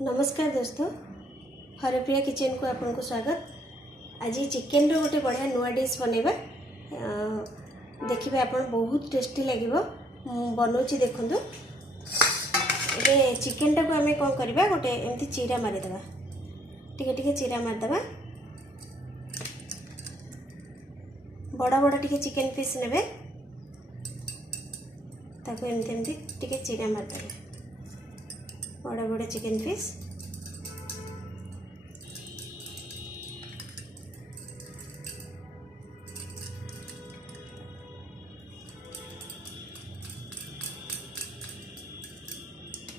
नमस्कार दोस्तों, हरप्रिया किचन को आपन को स्वागत। आज चिकेन रो गोटे बढ़िया नुआ डिश बनैबा देखिए, आपन बहुत टेस्टी लगे बनाऊँगी। देखूँ ये चिकेन टाक आम कौन करवा, गोटे एमती चीरा मारिदेवा, टिके टिके चीरा मारिदेवा। बड़ बड़ टिके चिकेन पीस ने एमती एमती टिके चीरा मारिदेवे, बड़ बड़ चिकेन पीस।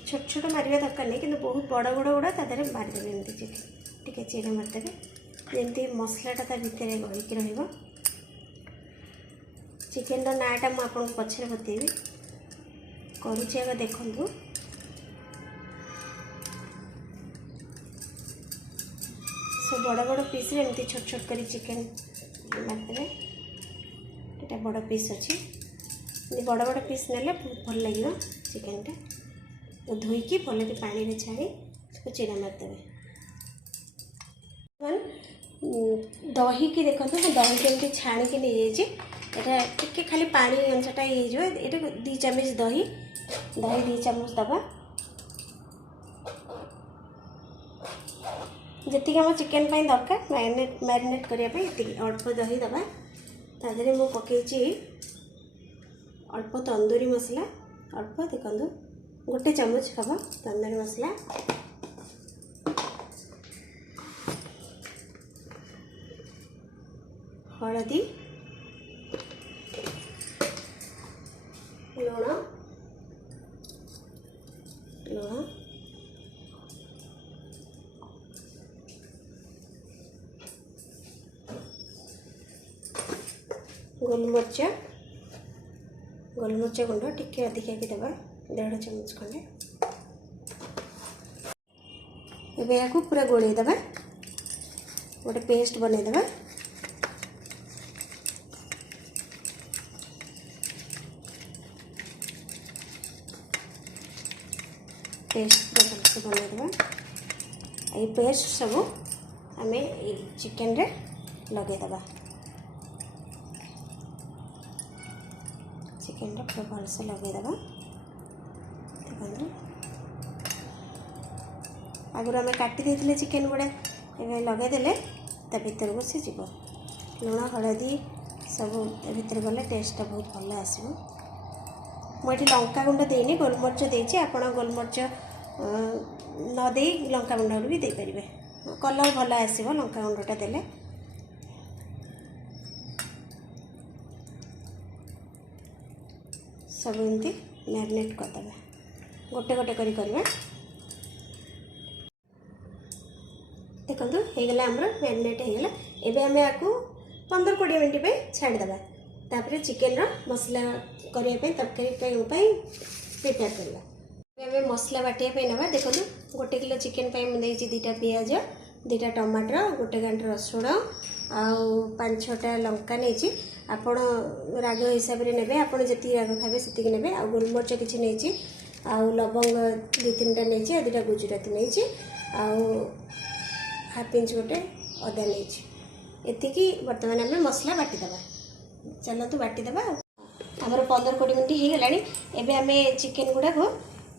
छोट छोट मारिबा दरकार नहीं, किंतु बहुत बड़ बड़ गुड़ा तादेह मारिदेवे। एमती चिकेन टिके चीरा मारिदेवे, जमती मसलाटा ता भितर गलिकी रहिबो। चिकेन नाटा मुझे आपको पछरे बतेबी, करुचे आगे देखंतु। सब बड़ बड़ पीस एमती छोट छोट करी चिकेन मारिदेवे। ये बड़ पीस अच्छी, बड़ बड़ पीस नेले बहुत भल लगे चिकेनटा। धोईकी भलि पानी में छाड़ी चीरा मारिदेवे। दही की देखो, दही केमती छाणिकी नहीं जाए, टे खाली पानी अंशटा ये 2 चामच दही 2 चामच दबा। जी आम चिकेन दरकार मैरिनेट करने अल्प दही दबा। तादेह मु पकई अल्प तंदूरी मसला, अल्प देखो 1 चामच हम तंदूरी मसला, हलदी, लुण गोलमर्च गुंड टिके अधिका की देवा 1.5 चामच खंडे। एबे याकू पूरा गोले देवा, गोटे पेस्ट बने देवा। पेस्ट पूरा भलसे बने देवा। ये पेस्ट सब आम चिकेन रे लगे देवा। चिकेन रे पूरा भलसे लगे देवा। देखो आगुरी आम काटी देते चिकेन गुड़ा, ए लगेदेले ता भीतर को सी जीव। लुण हलदी सब भीतर गले टेस्टा बहुत भल आसो। मुझे लंका गुंड देनी, गोलमर्च देती। आपड़ गोलमर्च न दे लंका गुंड भी दे पारे, कलर भल आसो लंका गुंडटा देले। सब एमती मैरिनेट करदे, गोटे गोटे करी करवा। देखो होगला आमर मैरिनेट होगला। एबे आम आपको 15-20 मिनट पे छाड़देवा। तापर चिकेन मसला करने तरकारी प्रिपेयर करवा। आम मसला बाटिया ना। देखो 1 किलो चिकेन मुझे 2टा पियाज, 2टा टमाटर, 1 गांठ रसुण आउ 5-6टा लंका नहीं। आपण राग हिसाब से ने, आप जी राग खावे से ने। आ गोलमर्च किसी नहीं, आउ लवंग 2-3टा नहीं, 2टा गुजराती नहीं, आउ हाफ इंच गोटे अदा नहीं। एतिकी बर्तमान आम मसला बाटिदेवा। चलतु बाटिदेवा। आमर 15-20 मिनट हो गलानी। एबे आम चिकेन गुड़ा को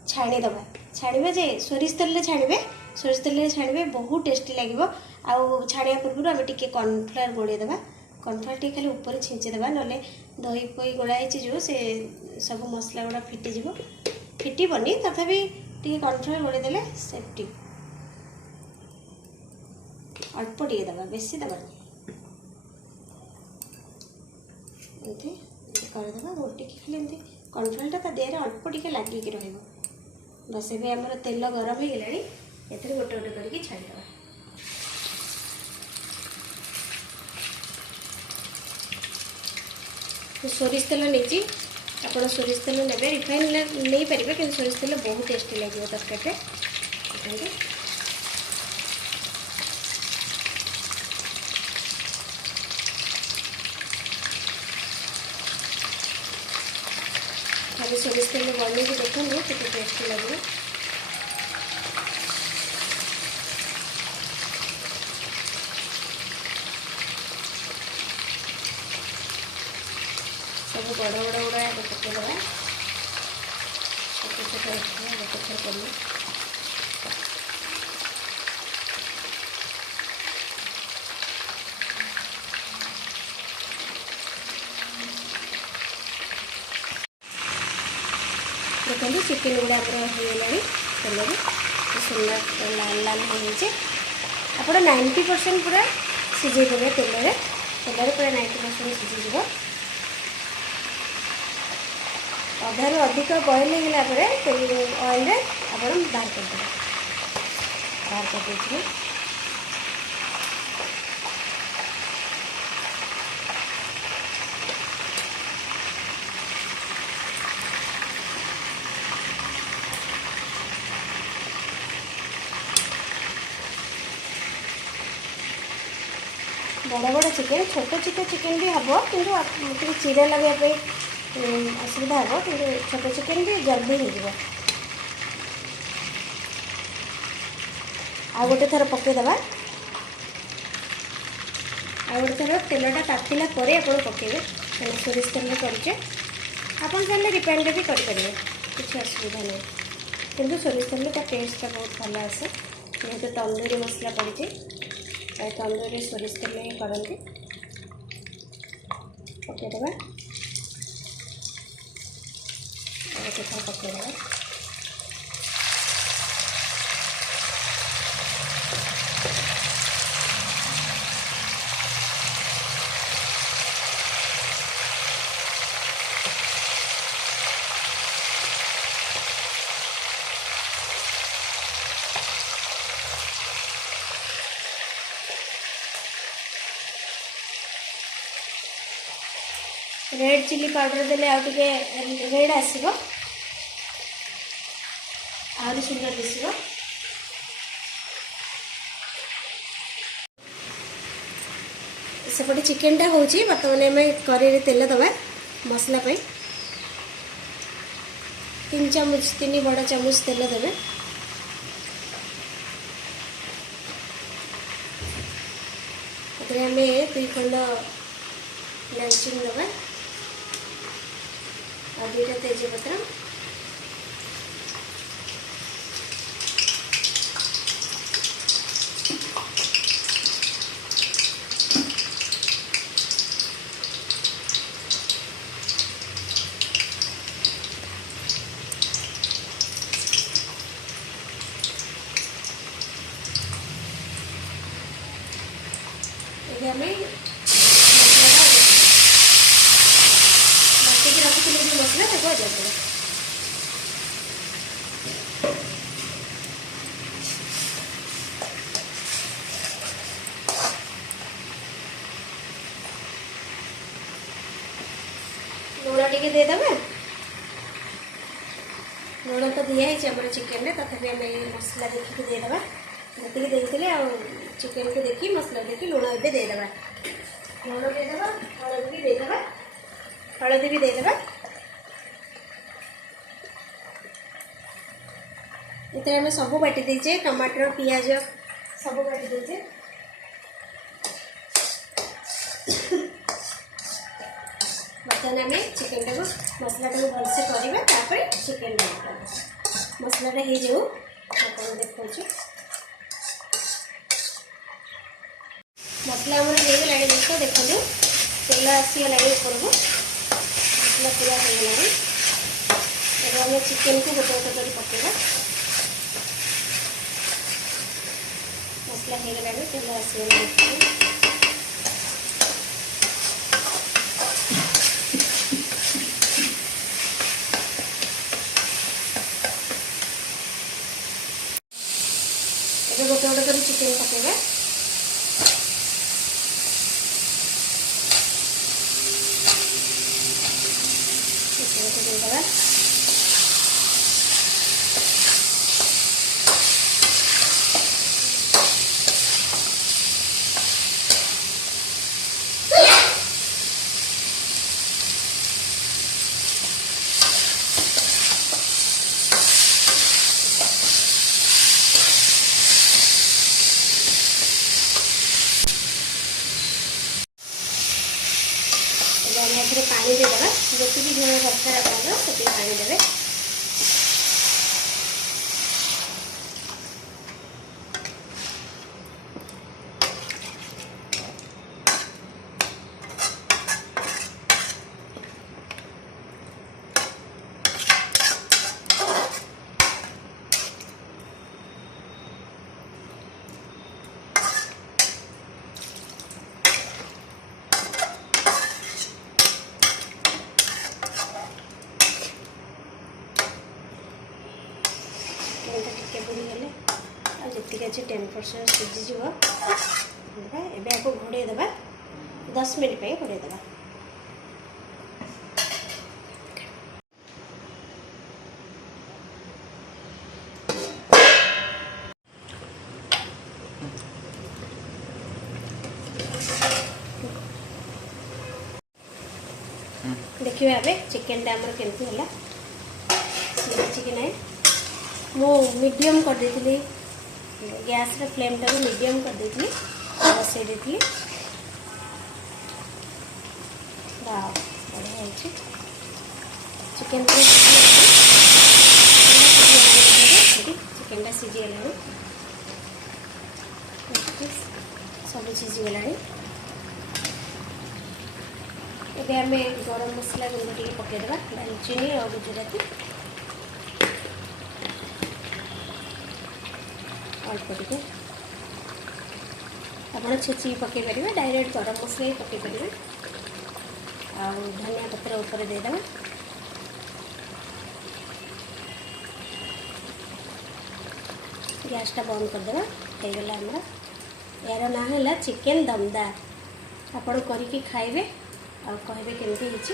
छाणीदेवा। छाणीबा जे सोरिष तेल छाणीबे, सोरिष तेल छाणीबे बहुत टेस्टी लगे। आउ छाणिया पूर्व आम टिके कॉर्नफ्लावर गोलेदेवा। कॉर्नफ्लावर टी खाली ऊपर छिंचीदेवा, ना दही पई गोड़ाई जो से सब मसला गुड़ा फिटिज। फिटबनी तथापि टी कॉर्नफ्लावर गोलेदेले सेफ्टी। अल्प टे दबा, बेसी दबानी। एमती करदेवा गोटे खाली एमती कॉर्नफ्लावर ता देहरे अल्प टे लगिक रही। बस ए आमर तेल गरम हो गला, गोटे गोटे करके छाड़ीदेवा। सोरिष तेल नहीं, आप सोरिष तेल ने, रिफाइन नहीं पारे, कि सोरिष तेल बहुत टेस्टी लगे तरकारी। खाली सोरिष तेल बन देखो टेस्टी लगे। बड़ बड़ गुड़ा पकईदे छोटे छोटे गोटे थर कर देखो चिकेन गुड़ा होगा तेल सुंदर लाल लाल हो आप 90% पूरा सीझेदेवे तेल पूरा 90% सीझीज अधारू अधिक बॉइल होगा ऑयल आप बाहर करदे बाहर कर दे बड़ बड़ चिकेन छोट छोट चिकेन भी हम कि चिरा लगे असुविधा हम कि छोट चिकेन भी जल्दी हो आ गोटे थर पकईदे आ गोटे थर तेलटा तातिला आप पकड़े सोरिष तेल करे आपन चाहे रिफाइंड भी करेंगे किसी असुविधा नहीं किंतु सोरिष तेल का टेस्टा बहुत भल आसे जेहेतु तंदूरी मसला पड़ी तंदूरी सोरिष तेल ही करती पकईदे गोटे थर पकईदे रेड चिली पाउडर देले आउटे रेड आसो आहरी सुंदर दिशो सेपटे चिकेनटा हो बर्तमान आम कड़े तेल दबा मसला 3 चामच 3 बड़ चामच तेल देवे आम 2 खंड दालचीनी दबा और 2टा तेजपत्र ये मसला तक जाते लुण टी देदे लुण तो दिखाई आम चिकेन तथापि आम मसला देखिए देदे जी देते चिकेन को देखी मसला देखी लुण ए देदे लुण देदे हलदी भी देदे हलदी भी देदे इतने आम सब बाटी देचे टमाटर पियाज सब बाटी देचे बर्तमान आम चिकेन टाक मसलाटा को भलसे करवा चिकेन मसलाटा हो जाऊ आप देखा मसला आम होगा देख देखो तेल आसीगला ऊपर को मसला पूरा होगा आम चिकेन को गोटे गोटे कर पकेगा मसला होगा तेल आसीगला गोटे गोटे कर चिकेन पकेगा पानी देदेगा जो दरकार आपन से पानी देवे। टिके बुड़ीगले आती अच्छे 10% सीझीज घोड़े देवा 10 मिनट घोड़े देवा। देखिए अबे चिकेन आमर केमती है कि ना मु मीडियम कर देती गैस रे फ्लेम टाको मीडियम कर देती बसई देती बढ़िया चिकेन चिकेन सीझीगला सब सीझीगला। एबे आम गरम मसला गुंड टी पकईदेवा दालचीनी और गुजराती अल्प टे आप छेची पकई पारे डायरेक्ट गरम मसला ही पकई पारे आ धनिया पत्र ऊपर देदेवा। गैसटा बंद करदेवा होगला आमर यार ना है चिकेन दमदार। आपण करिकी खाइबे आ कहबे केमती हिची।